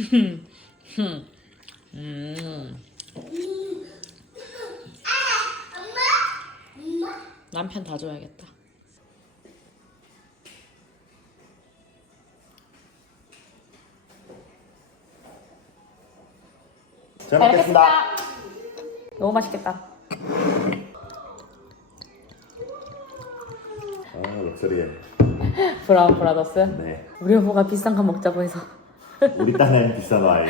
남편 다 줘야겠다. 잘 먹겠습니다. 너무 맛있겠다. 아, 럭셔리해. 브라운 브라더스. 네. 우리 여보가 비싼 거 먹자고 해서. 우리 딸은 비싼 와인.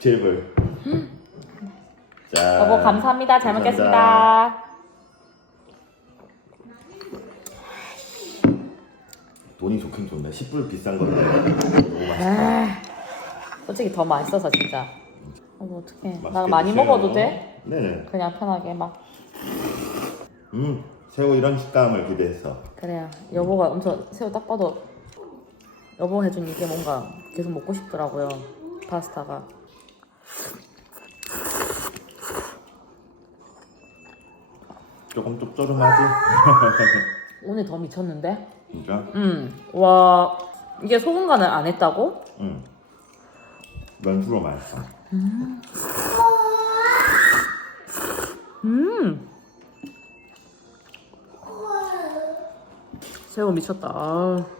17불. 자. 여보 감사합니다. 잘 감사합니다. 먹겠습니다. 돈이 좋긴 좋네. 10불 비싼 건데. 너무 맛있다. 아, 솔직히 더 맛있어서 진짜. 어머 어떡해. 나 맛있게 많이 드세요. 먹어도 돼? 네네. 그냥 편하게 막. 음, 새우 이런 식감을 기대했어. 그래야 여보가 엄청 새우 딱 봐도 여보가 해준 이게 뭔가 계속 먹고 싶더라고요. 파스타가. 조금 짭조름하지? 오늘 더 미쳤는데? 진짜? 음. 와 이게 소금 간을 안 했다고? 응. 면수로 맛있어. 음. 새우 미쳤다. 아.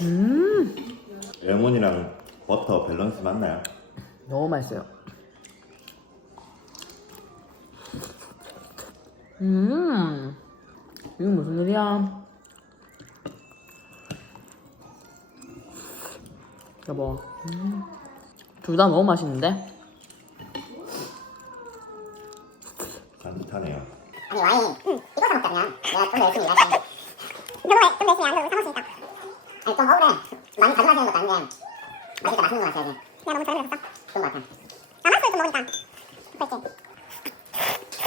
음. 레몬이랑 버터 밸런스 맞나요? 너무 맛있어요. 음. 이게 무슨 일이야? 여보. 음. 둘다 너무 맛있는데? 산뜻하네요. 아니 와인 응, 이거 사 먹자면 내가 좀 열심히 일할게 너가 좀 열심히 안 하고 사먹으니까 아니 좀 억울해 많이 가져가시는 것도 아닌데 맛있게 맛있는 거 마셔야지 내가 너무 젊어졌어? 그런 거 같아 남았을 좀 먹으니까. 그렇지.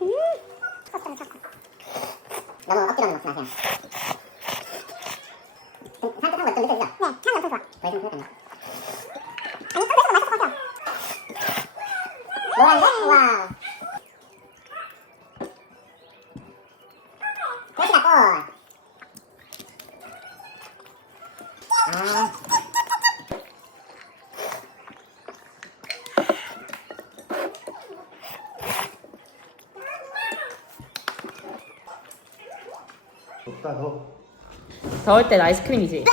음 소스 미쳤어 너무 억지로 먹지 마세요. 좀 산뜻한 거좀 느껴지죠? 네 향이 엄청 좋아. 더 이상 그렇겠네 아니 좀 돼서 맛있을 것 같아 노란데? 와 꽃이다 꽃. 아. 덥다 더. 더울 땐 아이스크림이지.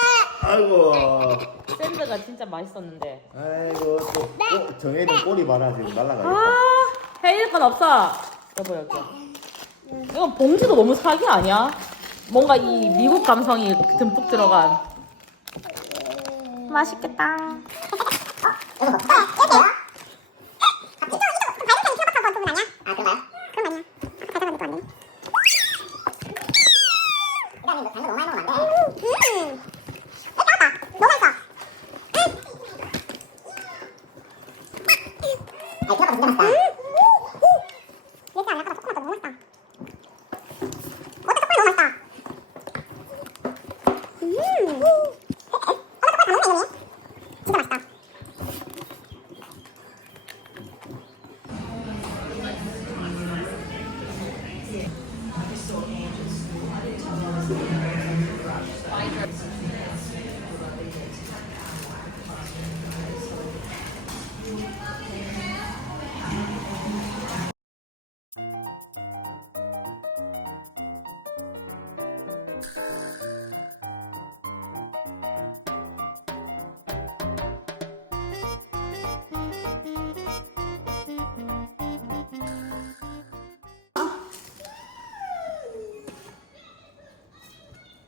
아이고. 샌드가 진짜 맛있었는데. 아이고 또 꼬, 정혜는 꼬리 많아 지금 날라가겠다. 아, 해일 건 없어. 여보 여기. 이거 봉지도 너무 사기 아니야? 뭔가 이 미국 감성이 듬뿍 들어간. 맛있겠다.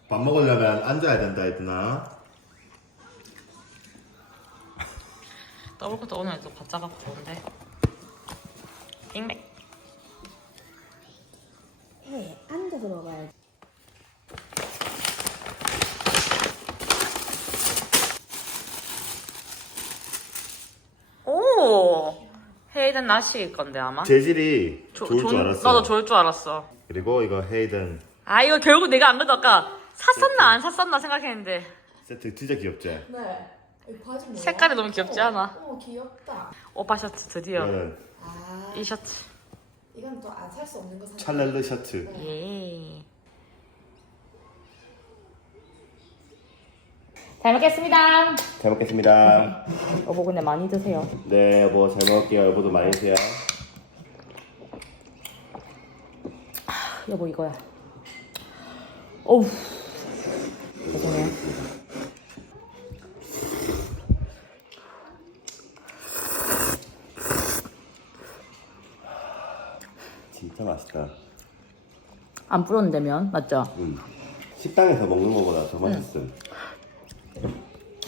밥 먹으려면 앉아야 된다 했구나. 더블 커트 오늘 또 바짝하고 좋은데. 빅맥. 해 앉아서 먹어야지. 오. 헤이든 나시일 건데 아마. 재질이 조- 좋을 좋은- 줄 알았어. 나도 좋을 줄 알았어. 그리고 이거 헤이든 아 이거 결국 내가 안 그래도 아까 샀었나 안 샀었나 생각했는데 세트 진짜 귀엽지? 네. 이 바지 뭐야? 색깔이 너무 귀엽지 않아? 어, 귀엽다. 오빠 셔츠 드디어 이거는 아, 이 셔츠. 이건 또 안 살 수 없는 거 사. 찰렐르 셔츠. 예. 잘 먹겠습니다. 잘 먹겠습니다. 여보 근데 많이 드세요. 네, 여보 잘 먹을게요. 여보도 많이 드세요. 여보 이거야. 어우. 죄송해요. 진짜 맛있다. 안 불었는데면 맞죠? 음. 식당에서 먹는 거보다 더 맛있음.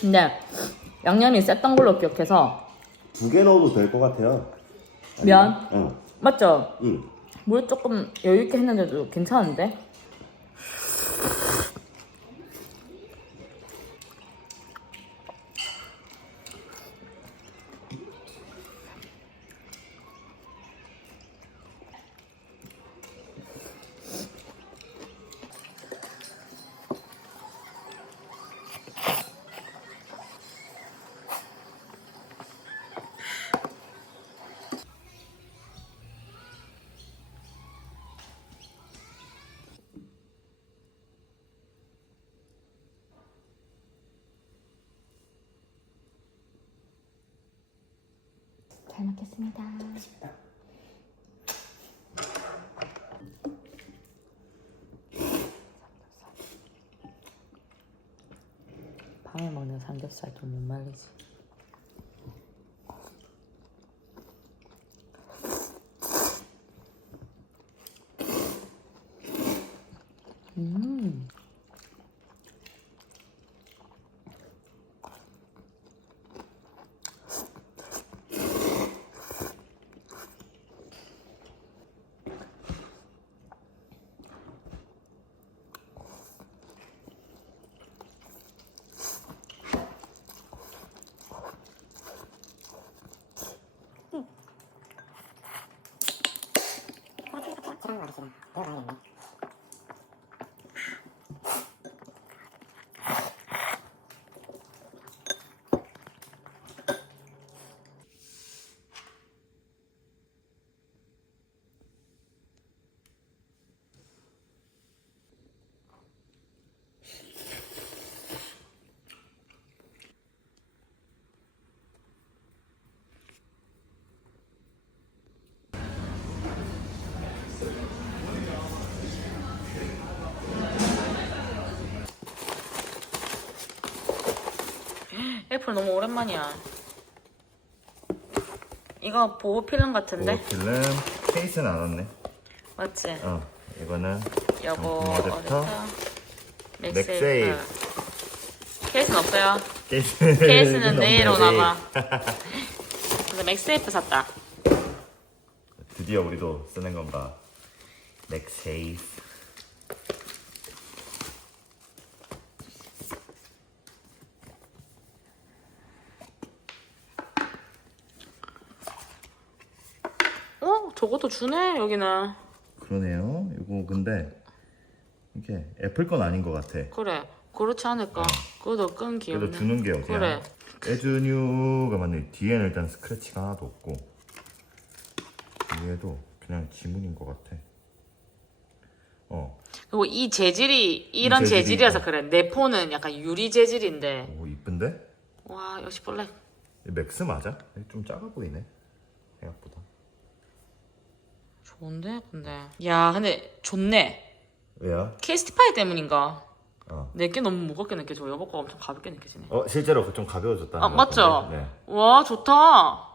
근데 양념이 셌던 걸로 기억해서 두 개 넣어도 될 것 같아요. 면? 응. 맞죠? 응. 물 조금 여유 있게 했는데도 괜찮은데? 잘 먹겠습니다. 밤에 먹는 삼겹살 좀 못 말리지. 음. 지난 거 같으시나? 배워가야겠네. 애플 너무 오랜만이야. 이거 보호 필름 같은데? 오, 필름 케이스는 안 왔네. 맞지? 어, 이거는 정품 어댑터, 맥세이프. 케이스는 없어요 케이스. 케이스는 내일 오나봐. 근데 맥세이프 샀다 드디어 우리도 쓰는 건가? 맥세이프. 어? 저것도 주네 여기는 그러네요. 이거 근데 이게 애플 건 아닌 것 같아. 그래 그렇지 않을까 그것도 끈 귀엽네 그래도 주는 게 어디야? 그래 에즈뉴가 맞네. 뒤에는 일단 스크래치가 하나도 없고 위에도 그냥 지문인 것 같아. 어, 그리고 이 재질이 이런 재질이, 재질이라서 어. 그래 내 폰은 약간 유리 재질인데 오 이쁜데? 와 역시 이 맥스 맞아? 좀 작아 보이네. 생각보다. 좋은데 근데 야 근데 좋네 왜요? 케이스티파이 때문인가 어. 내게 너무 무겁게 느껴져 여보 거 엄청 가볍게 느껴지네 어 실제로 좀 가벼워졌다는 아것 맞죠? 같은데? 네. 와 좋다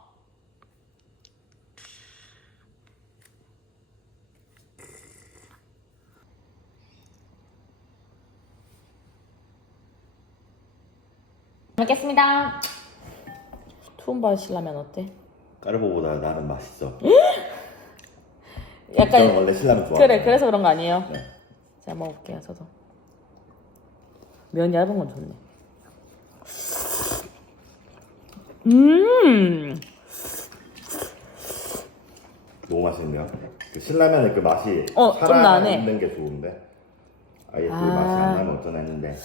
먹겠습니다 푸른발 신라면 어때? 까르보보다 나는 맛있어. 약간 원래 신라면 좋아. 그래 그래서 그런 거 아니에요? 네. 제가 먹을게요 저도 면 얇은 건 좋네 음 너무 맛있네요. 그 신라면의 그 맛이 어, 좀 살아 나네. 있는 게 좋은데 아예 그 아. 맛이 안 나면 어쩌나 했는데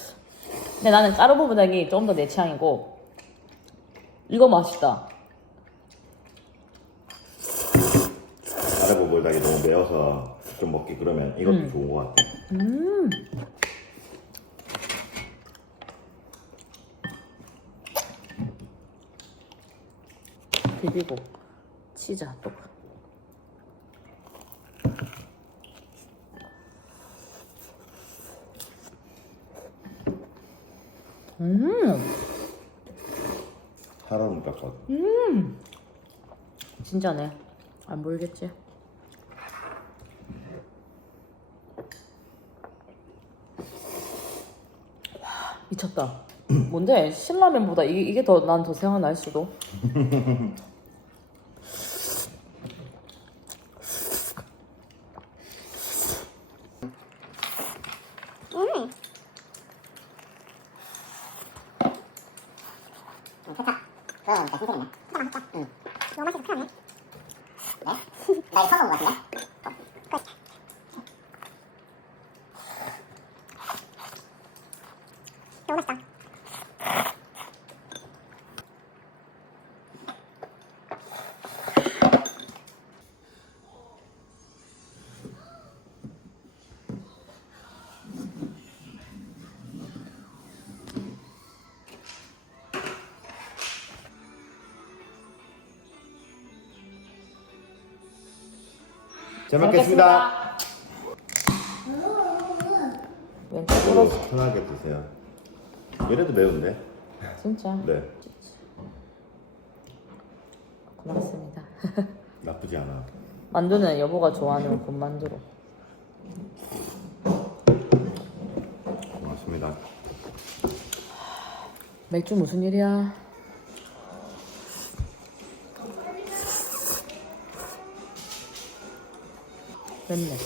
근데 나는 까르보보닭이 조금 더 내 취향이고 이거 맛있다 까르보보닭이 너무 매워서 좀 먹기 그러면 이것도 음. 좋은 것 같아. 음 비비고 치즈 핫도그 음 하루는 깎거든. 진짜네 안 보이겠지 미쳤다. 뭔데? 신라면보다 이게, 이게 더 난 더 생각날 수도 잘 먹겠습니다. 왼쪽으로 오, 편하게 드세요. 이래도 매운데? 진짜 네, 고맙습니다 나쁘지 않아. 만두는 여보가 좋아하는 군만두로 고맙습니다. 맥주 무슨 일이야 맵네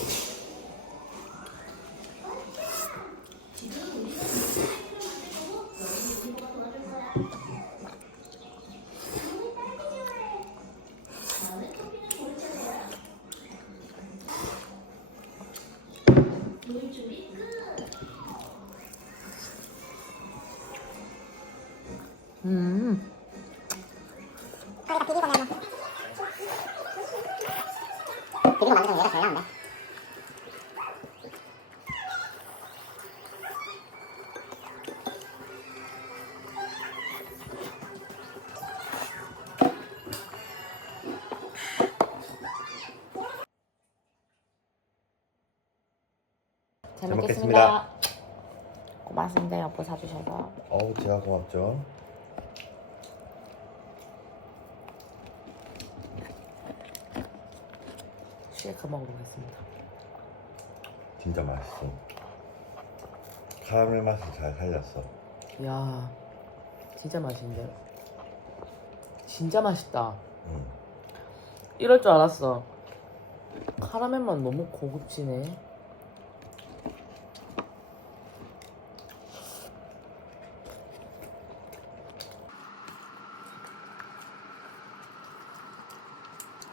음 거기다 비비고 내면. 비비고 만드는 얘가 잘잘 먹겠습니다. 고맙습니다 여보 사주셔서 어우, 제가 고맙죠. 쉐이크 먹어보겠습니다 진짜 맛있어. 카라멜 맛을 잘 살렸어. 이야 진짜 맛있는데 진짜 맛있다 응. 이럴 줄 알았어 카라멜만 너무 고급지네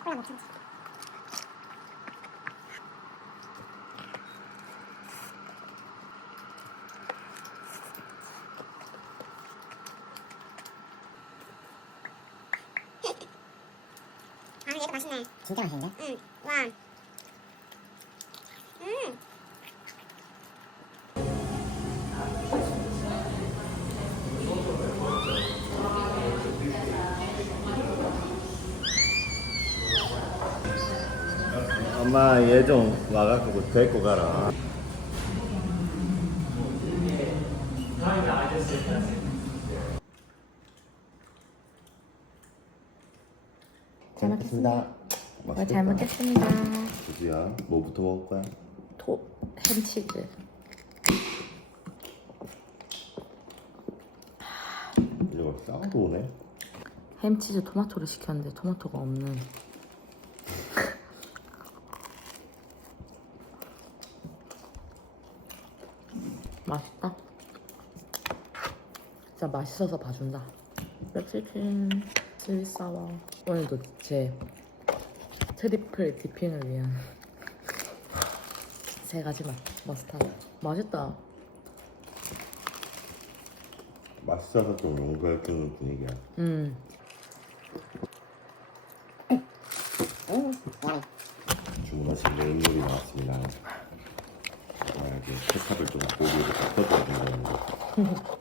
콜라 못 참지. 아, 얘도 맛있네. 진짜 맛있는데? 응. 와. 음. 엄마 얘 좀 와갖고 데리고 가라. 잘 먹겠습니다. 맛있겠다. 잘 먹겠습니다 주주야, 뭐부터 먹을 거야? 토 햄치즈 이거 쌍도 오네. 햄치즈 토마토를 시켰는데 토마토가 없는. 맛있다. 진짜 맛있어서 봐준다. 멕시킨 칠리사와 오늘도 제 트리플 디핑을 위한 세 가지 맛 머스타드 맛있다. 맛있어서 좀 용서해주는 분위기야. 음 주문하신 메인물이 나왔습니다. 아, 이렇게 케찹을 좀 고기에 덮어줘야 된다는 거.